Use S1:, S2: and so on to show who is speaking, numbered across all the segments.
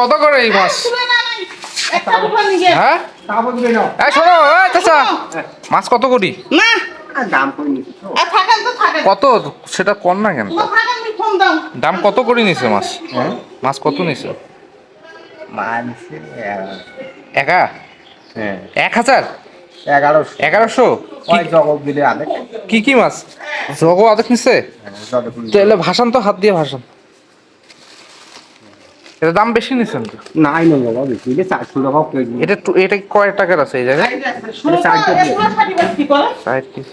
S1: কত করে এই মাছ? হ্যাঁ? শোনো চাচা মাছ কত করি?
S2: না
S3: আর দাম কই নিছি তো
S2: আর থাকেন তো থাকেন।
S1: কত? সেটা কর না কেন? দাম কত করে নিছে মাছ?
S3: হ্যাঁ?
S1: মাছ কত নিছে? একা?
S3: হ্যাঁ।
S1: এক হাজার?
S3: এগারোশো।
S1: কি কি মাছ? জগো আদেক নিছে? তাহলে ভাসান তো হাত দিয়ে ভাসান। এটা দাম বেশি নিছেন তো?
S3: নাই না বাবা বেশি। রে চারশো টাকা কেজি।
S1: এটা এটা কয় টাকার আছে এই জায়গায়?
S3: ষাট
S1: পিস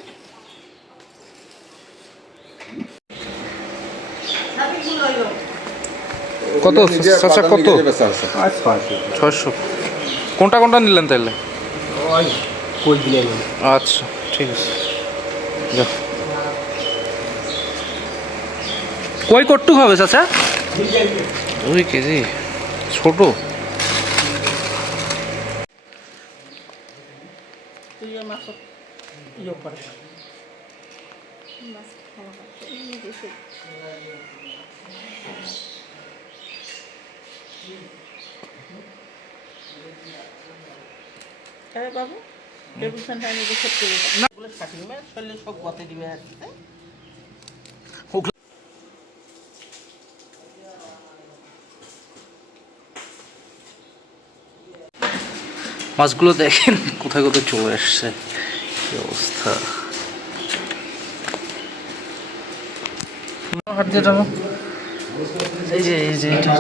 S1: কত? চাচা কত?
S3: আর ছয়শো।
S1: কোনটা কোনটা নিলেন তাহলে
S3: ওই কই দিলে
S1: আচ্ছা ঠিক আছে। যাও। কই কট্টুক হবে চাচা? দুই কেজি ছোট।
S2: করে আরে বাবু টেবিল ওগুলো কাটিং মানে শরীরে সব গতে দিবে আসতে
S1: মাছগুলো দেখেন কোথায় কোথায় চলে আসছে। কি অবস্থা। হাত দিয়ে টানো। এই যে এই যে এটা,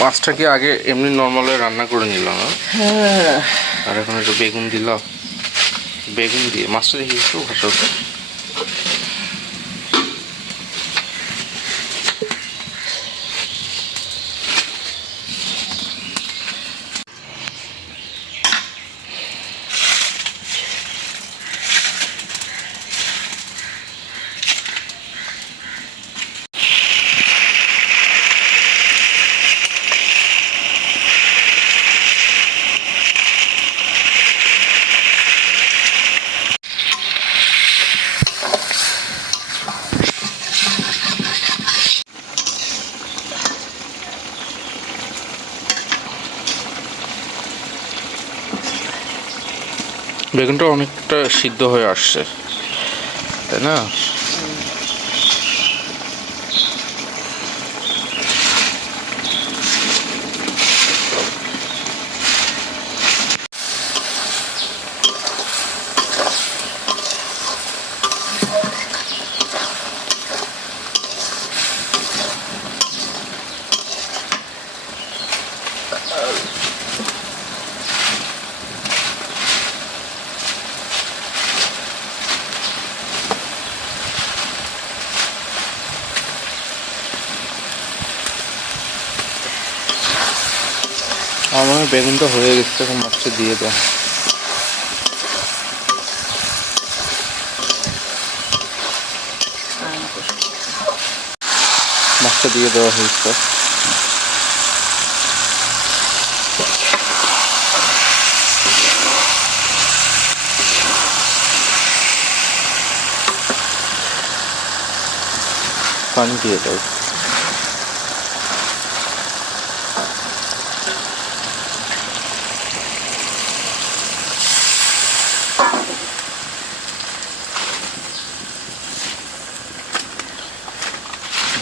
S1: এটা। মাছটা কি আগে এমনি নর্মালে রান্না করে নিল না আর এখন একটু বেগুন দিল বেগুন দিয়ে মাছটা দেখি একটু ভাষা বেগুনটা অনেকটা সিদ্ধ হয়ে আসছে তাই না? আমার বেগুনটা হয়ে গেছে, এখন মাছটা দিয়ে দাও মাছটা দিয়ে দেওয়া হয়েছে। পানি দিয়ে দাও।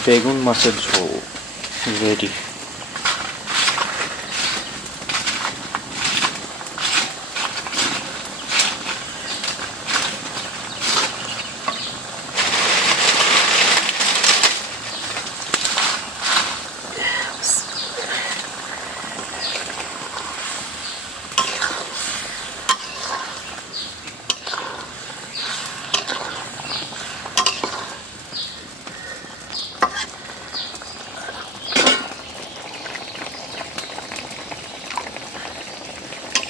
S1: বেগুন মাছের ঝোল রেডি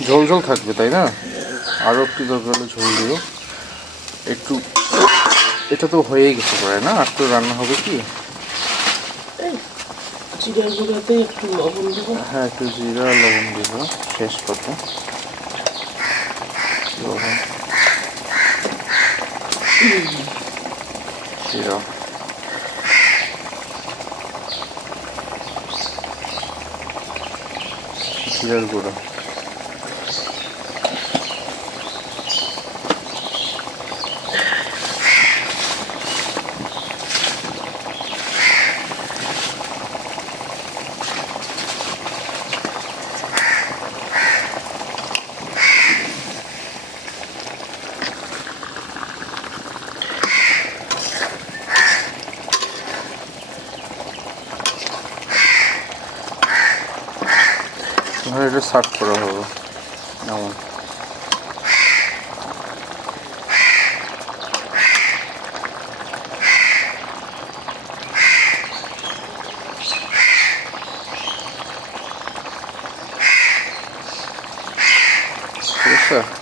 S1: ঝোল ঝোল থাকবে তাই না? আরও একটু দরকার হলে ঝোল দিও। একটু এটা তো হয়েই গেছে প্রায় না? আর তো রান্না হবে কি?
S2: একটু লবণ
S1: হ্যাঁ একটু জিরা লবণ দিব শেষ কথা। লবণ। জিরা। জিরার গুঁড়ো। এবার এটা সার্ভ করা হবে। এমন আছে